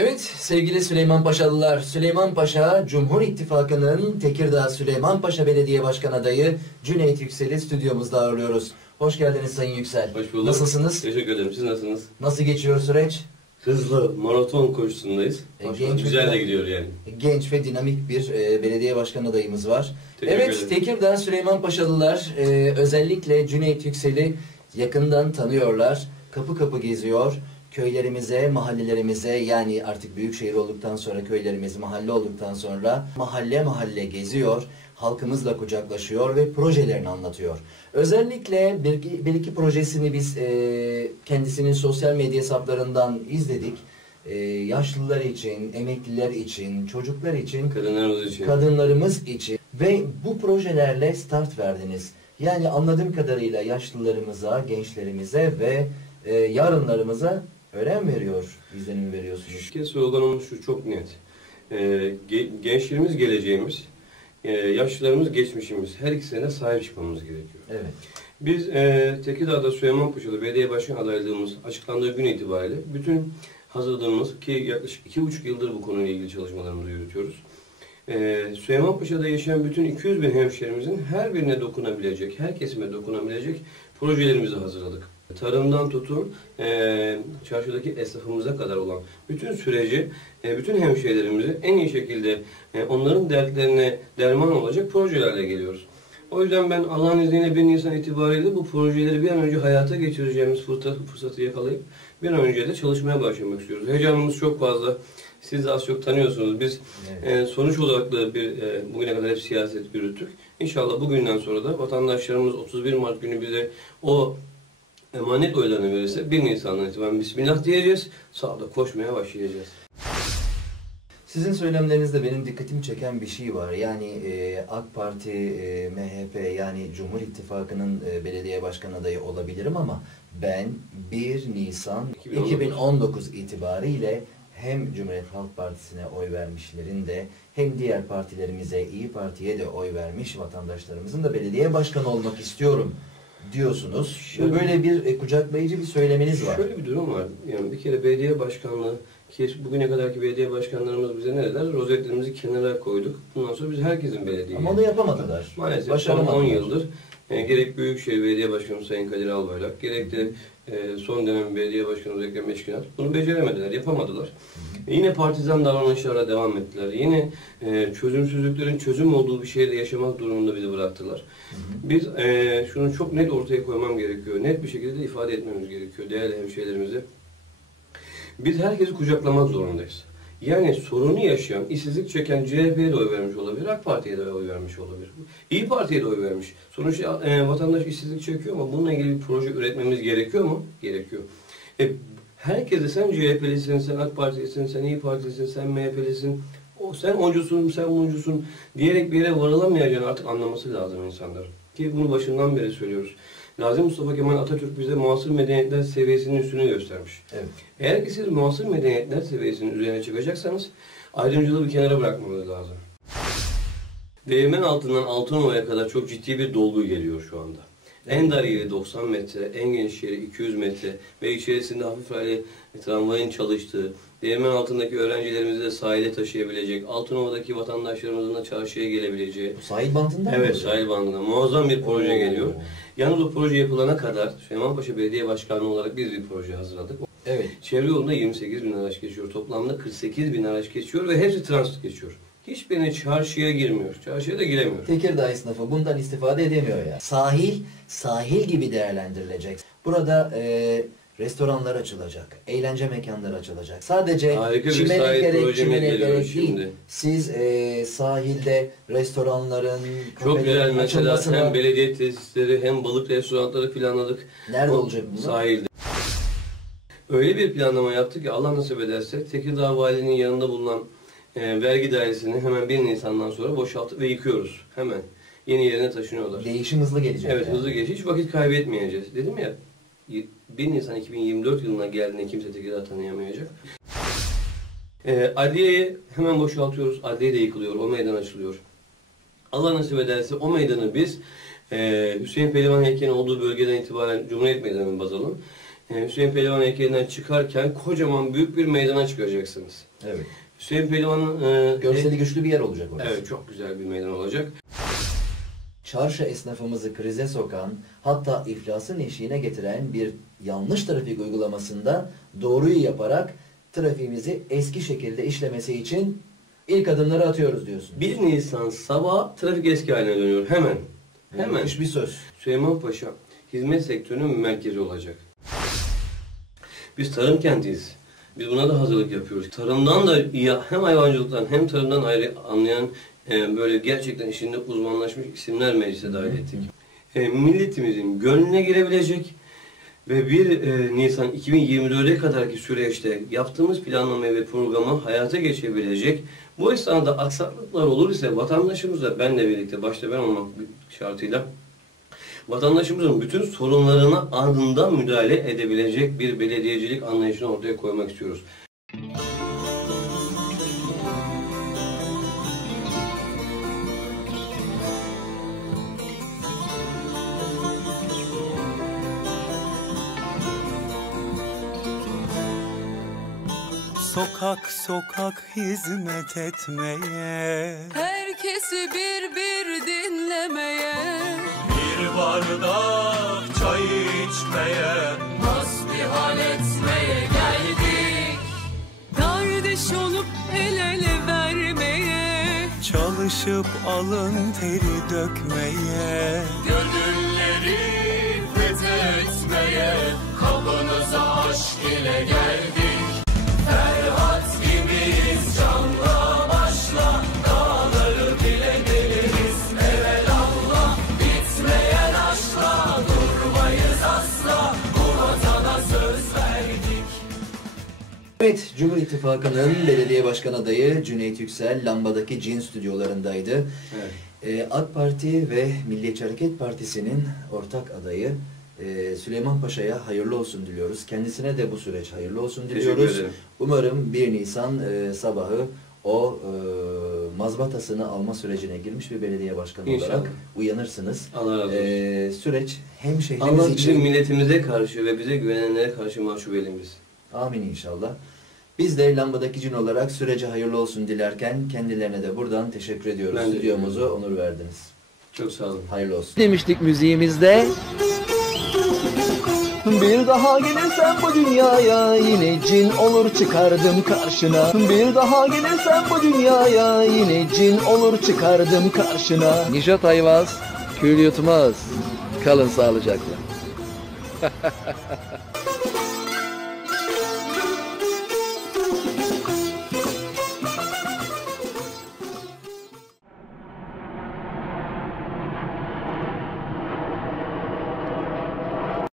Evet sevgili Süleyman Paşalılar, Süleyman Paşa Cumhur İttifakı'nın Tekirdağ Süleyman Paşa Belediye Başkan adayı Cüneyt Yüksel'i stüdyomuzda ağırlıyoruz. Hoş geldiniz Sayın Yüksel. Hoş bulduk. Nasılsınız? Teşekkür ederim. Siz nasılsınız? Nasıl geçiyor süreç? Hızlı, maraton koşusundayız. E, genç. Güzel de gidiyor yani. Genç ve dinamik bir e, belediye başkan adayımız var. Teşekkür evet ederim. Tekirdağ Süleyman Paşalılar e, özellikle Cüneyt Yüksel'i yakından tanıyorlar. Kapı kapı geziyor. Köylerimize, mahallelerimize yani artık büyük şehir olduktan sonra köylerimiz mahalle olduktan sonra mahalle mahalle geziyor. Halkımızla kucaklaşıyor ve projelerini anlatıyor. Özellikle bir, bir iki projesini biz e, kendisinin sosyal medya hesaplarından izledik. E, yaşlılar için, emekliler için, çocuklar için Kadınlarımız için. kadınlarımız için ve bu projelerle start verdiniz. Yani anladığım kadarıyla yaşlılarımıza, gençlerimize ve e, yarınlarımıza önem veriyor, izlenim veriyorsunuz. Şirket sloganımız şu çok net. Ee, ge- gençlerimiz geleceğimiz, e, yaşlılarımız geçmişimiz. Her ikisine sahip çıkmamız gerekiyor. Evet. Biz e, Tekirdağ'da Süleymanpaşa'da belediye başkan adaylığımız açıklandığı gün itibariyle bütün hazırladığımız ki yaklaşık iki buçuk yıldır bu konuyla ilgili çalışmalarımızı yürütüyoruz. E, Süleymanpaşa'da yaşayan bütün 200 bin hemşehrimizin her birine dokunabilecek, her kesime dokunabilecek projelerimizi hazırladık. Tarımdan tutun, e, çarşıdaki esnafımıza kadar olan bütün süreci, e, bütün hemşehrilerimizi en iyi şekilde e, onların dertlerine derman olacak projelerle geliyoruz. O yüzden ben Allah'ın izniyle 1 Nisan itibariyle bu projeleri bir an önce hayata geçireceğimiz fırsatı, fırsatı yakalayıp bir an önce de çalışmaya başlamak istiyoruz. Heyecanımız çok fazla. Siz de az çok tanıyorsunuz. Biz Evet. e, sonuç odaklı bir e, bugüne kadar hep siyaset yürüttük. İnşallah bugünden sonra da vatandaşlarımız 31 Mart günü bize o emanet oylarını verirse 1 Nisan'dan itibaren Bismillah diyeceğiz. Sağda koşmaya başlayacağız. Sizin söylemlerinizde benim dikkatimi çeken bir şey var. Yani e, AK Parti, e, MHP yani Cumhur İttifakı'nın e, belediye başkan adayı olabilirim ama ben 1 Nisan 2019. 2019 itibariyle hem Cumhuriyet Halk Partisi'ne oy vermişlerin de hem diğer partilerimize, İyi Parti'ye de oy vermiş vatandaşlarımızın da belediye başkanı olmak istiyorum diyorsunuz. Şöyle- Böyle bir e, kucaklayıcı bir söyleminiz var. Şöyle bir durum var. Yani bir kere belediye başkanlığı ki bugüne kadarki belediye başkanlarımız bize ne dediler? Rozetlerimizi kenara koyduk. Bundan sonra biz herkesin belediye. Ama onu yapamadılar. Maalesef son Başaramadılar. 10 yıldır e, gerek Büyükşehir Belediye Başkanı Sayın Kadir Albayrak, gerek de e, son dönem Belediye Başkanı Ekrem Eşkinat bunu beceremediler, yapamadılar. E, yine partizan davranışlara devam ettiler. Yine e, çözümsüzlüklerin çözüm olduğu bir şehirde yaşamak durumunda bizi bıraktılar. Biz e, şunu çok net ortaya koymam gerekiyor. Net bir şekilde de ifade etmemiz gerekiyor değerli hemşehrilerimize. Biz herkesi kucaklamak zorundayız. Yani sorunu yaşayan, işsizlik çeken CHP'ye de oy vermiş olabilir, AK Parti'ye de oy vermiş olabilir. İyi Parti'ye de oy vermiş. Sonuçta e, vatandaş işsizlik çekiyor ama bununla ilgili bir proje üretmemiz gerekiyor mu? Gerekiyor. E, herkese sen CHP'lisin, sen AK Partilisin, sen İyi Partilisin, sen MHP'lisin, o, sen oncusun, sen buncusun diyerek bir yere varılamayacağını artık anlaması lazım insanların. Ki bunu başından beri söylüyoruz. Gazi Mustafa Kemal Atatürk bize muasır medeniyetler seviyesinin üstünü göstermiş. Evet. Eğer ki siz muasır medeniyetler seviyesinin üzerine çıkacaksanız ayrımcılığı bir kenara bırakmanız lazım. Değirmen altından Altınova'ya kadar çok ciddi bir dolgu geliyor şu anda. En dar yeri 90 metre, en geniş yeri 200 metre ve içerisinde hafif raylı tramvayın çalıştığı, değirmen altındaki öğrencilerimizi de sahile taşıyabilecek, Altınova'daki vatandaşlarımızın da çarşıya gelebileceği, sahil bantında mı? Evet, olacak? sahil bandında muazzam bir proje Oo. geliyor. Yalnız o proje yapılana kadar Süleymanpaşa Belediye Başkanı olarak biz bir proje hazırladık. Evet. Çevre yolunda 28 bin araç geçiyor. Toplamda 48 bin araç geçiyor ve hepsi transit geçiyor. Hiçbirini çarşıya girmiyor. Çarşıya da giremiyor. Tekirdağ esnafı bundan istifade edemiyor ya. Sahil, sahil gibi değerlendirilecek. Burada e, restoranlar açılacak, eğlence mekanları açılacak. Sadece Harika çimene gerek, çimene gerek değil. Siz e, sahilde restoranların, Çok güzel mesela hem belediye tesisleri hem balık restoranları planladık. Nerede O olacak bunlar? Sahilde. Öyle bir planlama yaptık ki Allah nasip ederse Tekirdağ Valiliğinin yanında bulunan e, vergi dairesini hemen 1 Nisan'dan sonra boşaltıp ve yıkıyoruz. Hemen. Yeni yerine taşınıyorlar. Değişim hızlı gelecek. Evet yani. hızlı geç. Hiç vakit kaybetmeyeceğiz. Dedim ya 1 Nisan 2024 yılına geldiğinde kimse Tekirdağ tanıyamayacak. Ee, adliyeyi hemen boşaltıyoruz. Adliye de yıkılıyor. O meydan açılıyor. Allah nasip ederse o meydanı biz e, Hüseyin Pehlivan heykelinin olduğu bölgeden itibaren Cumhuriyet Meydanı'nı baz alın. e, Hüseyin Pehlivan heykelinden çıkarken kocaman büyük bir meydana çıkacaksınız. Evet. Hüseyin Pehlivan'ın e, Görseli güçlü bir yer olacak orası. Evet çok güzel bir meydan olacak. Çarşı esnafımızı krize sokan, hatta iflasın eşiğine getiren bir yanlış trafik uygulamasında doğruyu yaparak trafiğimizi eski şekilde işlemesi için ilk adımları atıyoruz diyorsun. 1 Nisan sabah trafik eski haline dönüyor hemen. Hemen. Müthiş bir söz. Süleyman Paşa hizmet sektörünün merkezi olacak. Biz tarım kentiyiz. Biz buna da hazırlık yapıyoruz. Tarımdan da iyi, hem hayvancılıktan hem tarımdan ayrı anlayan e, böyle gerçekten işinde uzmanlaşmış isimler meclise dahil ettik. E, milletimizin gönlüne girebilecek ve 1 e, Nisan 2024'e kadarki süreçte yaptığımız planlama ve programı hayata geçebilecek. Bu esnada aksaklıklar olur ise vatandaşımızla benle birlikte başta ben olmak şartıyla vatandaşımızın bütün sorunlarına anında müdahale edebilecek bir belediyecilik anlayışını ortaya koymak istiyoruz. Sokak sokak hizmet etmeye Herkesi bir bir dinlemeye bardak çay içmeye Hasbihal etmeye geldik. Kardeş olup el ele vermeye Çalışıp alın teri dökmeye. Gönülleri Evet, Cumhur İttifakı'nın belediye başkan adayı Cüneyt Yüksel Lambadaki Cin stüdyolarındaydı. Evet. Ee, AK Parti ve Milliyetçi Hareket Partisi'nin ortak adayı e, Süleyman Paşa'ya hayırlı olsun diliyoruz. Kendisine de bu süreç hayırlı olsun diliyoruz. Umarım 1 Nisan e, sabahı o e, mazbatasını alma sürecine girmiş bir belediye başkanı İnşallah. olarak uyanırsınız. Allah razı olsun. Ee, süreç hem şehrimiz Allah için... milletimize karşı ve bize güvenenlere karşı mahcup eylemesin. Amin inşallah. Biz de Lambadaki Cin olarak sürece hayırlı olsun dilerken kendilerine de buradan teşekkür ediyoruz. Ben de Stüdyomuzu onur verdiniz. Çok sağ olun. Hayırlı olsun. Demiştik müziğimizde. Bir daha gelirsen bu dünyaya yine cin olur çıkardım karşına. Bir daha gelirsen bu dünyaya yine cin olur çıkardım karşına. Nişat Ayvaz, kül yutmaz. Kalın sağlıcakla.